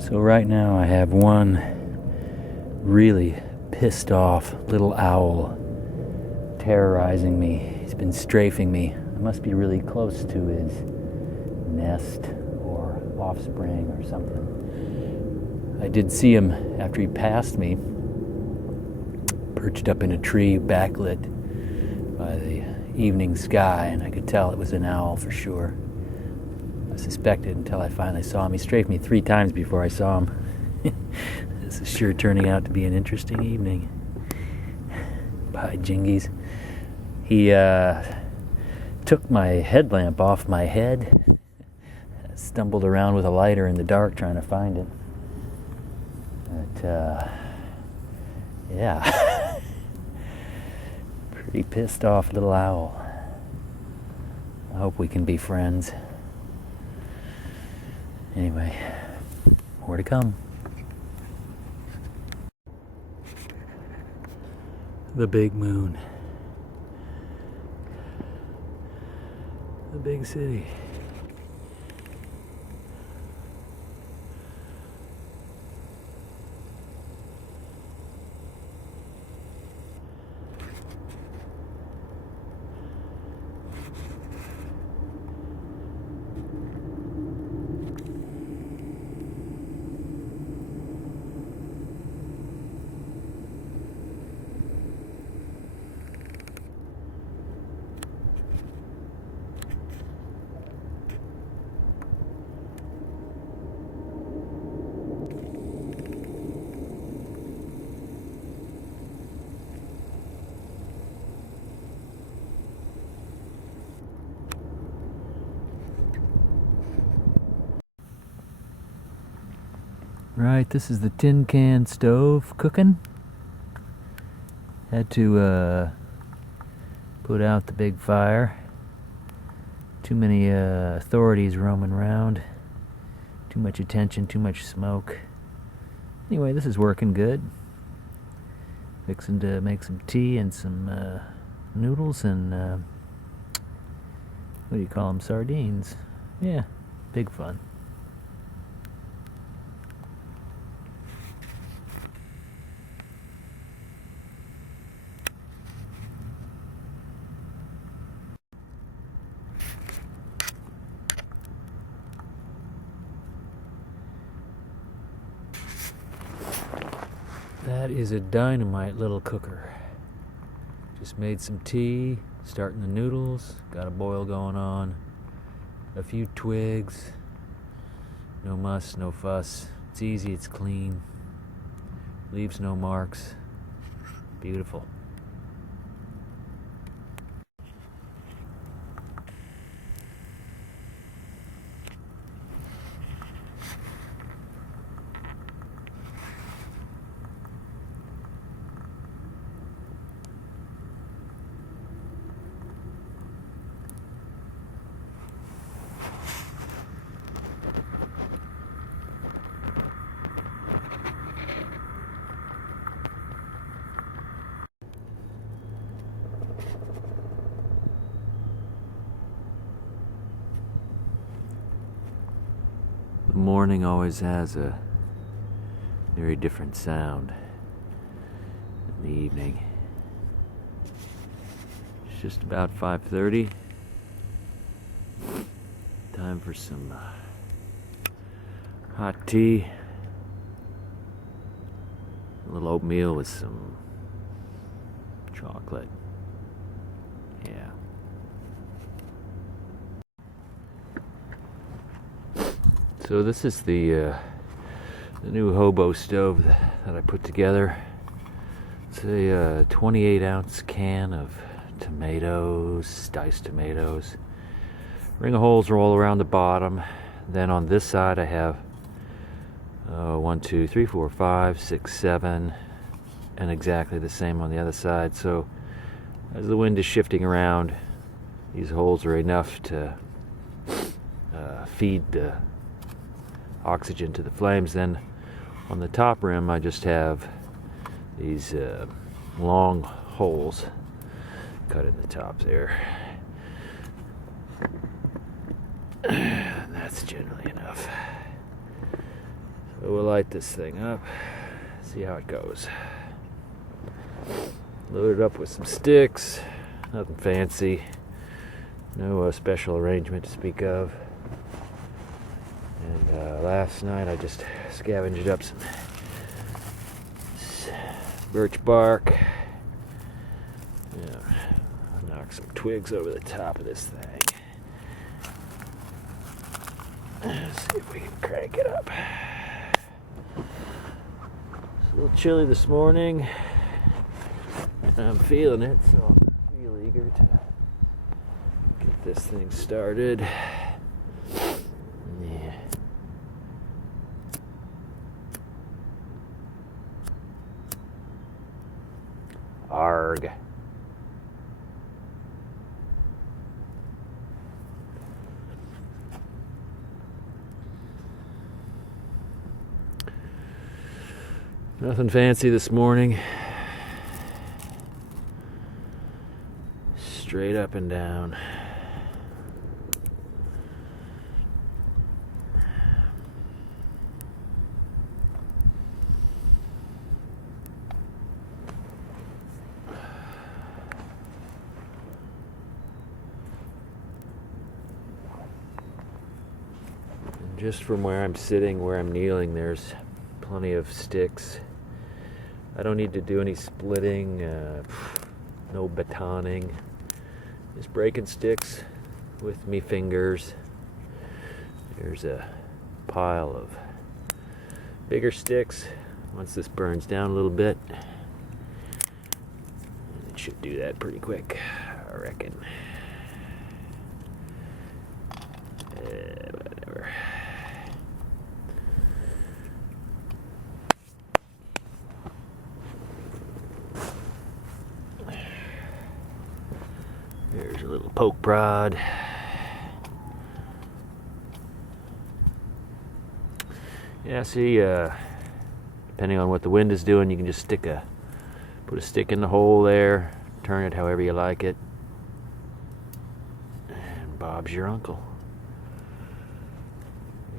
So right now I have one really pissed off little owl terrorizing me. He's been strafing me. I must be really close to his nest or offspring or something. I did see him after he passed me, perched up in a tree backlit by the evening sky, and I could tell it was an owl for sure. I suspected until I finally saw him. He strafed me 3 times before I saw him. This is sure turning out to be an interesting evening. By jingies. He took my headlamp off my head. I stumbled around with a lighter in the dark trying to find it. But, yeah. Pretty pissed off little owl. I hope we can be friends. Anyway, more to come. The big moon. The big city. Right, this is the tin can stove cooking. Had to put out the big fire. Too many authorities roaming around. Too much attention, too much smoke. Anyway, this is working good. Fixing to make some tea and some noodles and what do you call them? Sardines. Yeah, big fun. That is a dynamite little cooker. Just made some tea, starting the noodles, got a boil going on, a few twigs, no muss, no fuss. It's easy, it's clean, leaves no marks. Beautiful. The morning always has a very different sound than the evening. It's just about 5:30. Time for some hot tea. A little oatmeal with some chocolate. Yeah. So this is the new hobo stove that I put together. It's a 28-ounce can of tomatoes, diced tomatoes. Ring of holes are all around the bottom. Then on this side I have 1, 2, 3, 4, 5, 6, 7, and exactly the same on the other side. So as the wind is shifting around, these holes are enough to feed the oxygen to the flames. Then on the top rim I just have these long holes cut in the top there. And that's generally enough. So we'll light this thing up, see how it goes. Load it up with some sticks, nothing fancy, no special arrangement to speak of. And last night I just scavenged up some birch bark. Knock some twigs over the top of this thing. Let's see if we can crank it up. It's a little chilly this morning, and I'm feeling it, so I'm real eager to get this thing started. Yeah. Arg. Nothing fancy this morning. Straight up and down. And just from where I'm sitting, where I'm kneeling, there's plenty of sticks. I don't need to do any splitting, no batoning. Just breaking sticks with me fingers. There's a pile of bigger sticks. Once this burns down a little bit, it should do that pretty quick, I reckon. Whatever. There's a little poke prod. Yeah, see, depending on what the wind is doing, you can just put a stick in the hole there, turn it however you like it, and Bob's your uncle.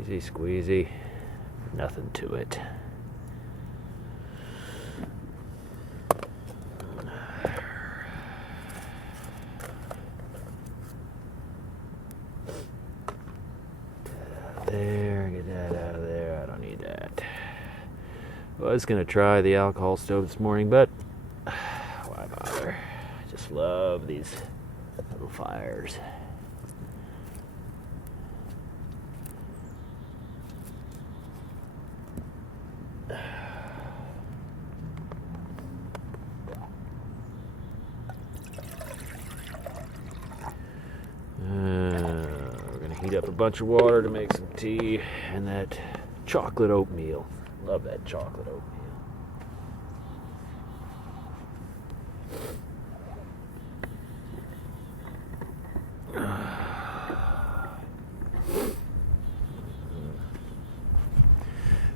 Easy squeezy, nothing to it. There, get that out of there. I don't need that. I was going to try the alcohol stove this morning, but why bother? I just love these little fires. Heat up a bunch of water to make some tea and that chocolate oatmeal. Love that chocolate oatmeal.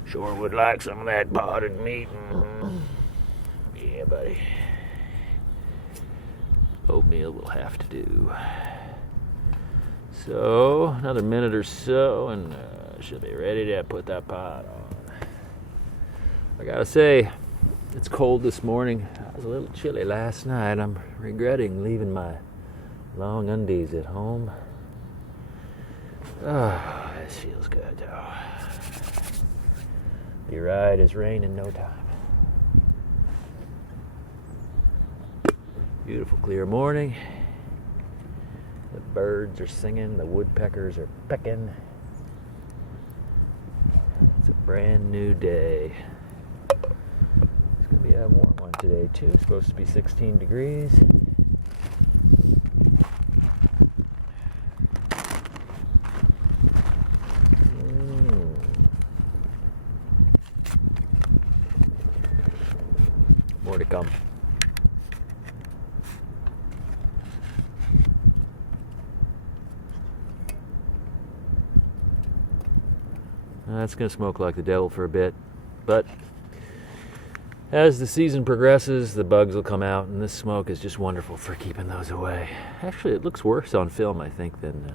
Sure would like some of that potted meat. Mm-hmm. Yeah, buddy. Oatmeal will have to do. So, another minute or so, and she'll be ready to put that pot on. I gotta say, it's cold this morning. I was a little chilly last night. I'm regretting leaving my long undies at home. Oh, this feels good, though. Be right as rain in no time. Beautiful, clear morning. The birds are singing, the woodpeckers are pecking. It's a brand new day. It's going to be a warm one today, too. It's supposed to be 16 degrees. More to come. That's going to smoke like the devil for a bit, but as the season progresses, the bugs will come out, and this smoke is just wonderful for keeping those away. Actually, it looks worse on film, I think, than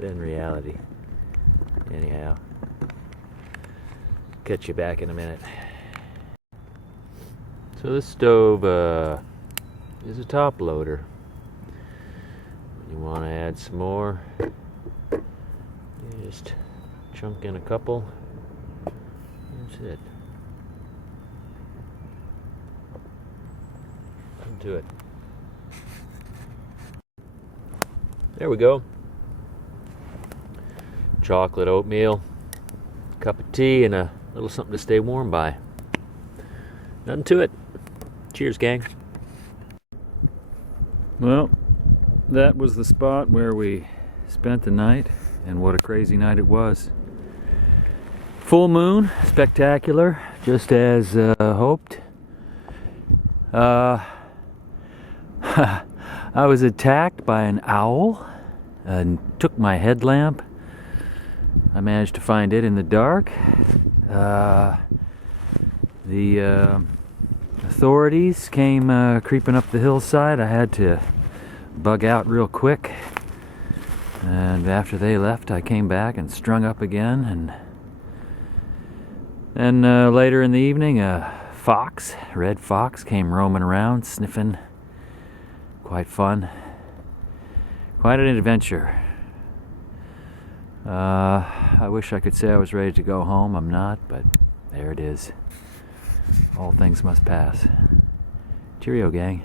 reality. Anyhow, catch you back in a minute. So this stove is a top loader. You want to add some more, you just chunk in a couple. That's it. Into it. There we go. Chocolate oatmeal, cup of tea, and a little something to stay warm by. Nothing to it. Cheers, gang. Well, that was the spot where we spent the night, and what a crazy night it was. Full moon, spectacular, just as hoped. I was attacked by an owl and took my headlamp. I managed to find it in the dark. The authorities came creeping up the hillside. I had to bug out real quick. And after they left, I came back and strung up again. And later in the evening, a red fox, came roaming around, sniffing. Quite fun. Quite an adventure. I wish I could say I was ready to go home. I'm not, but there it is. All things must pass. Cheerio, gang.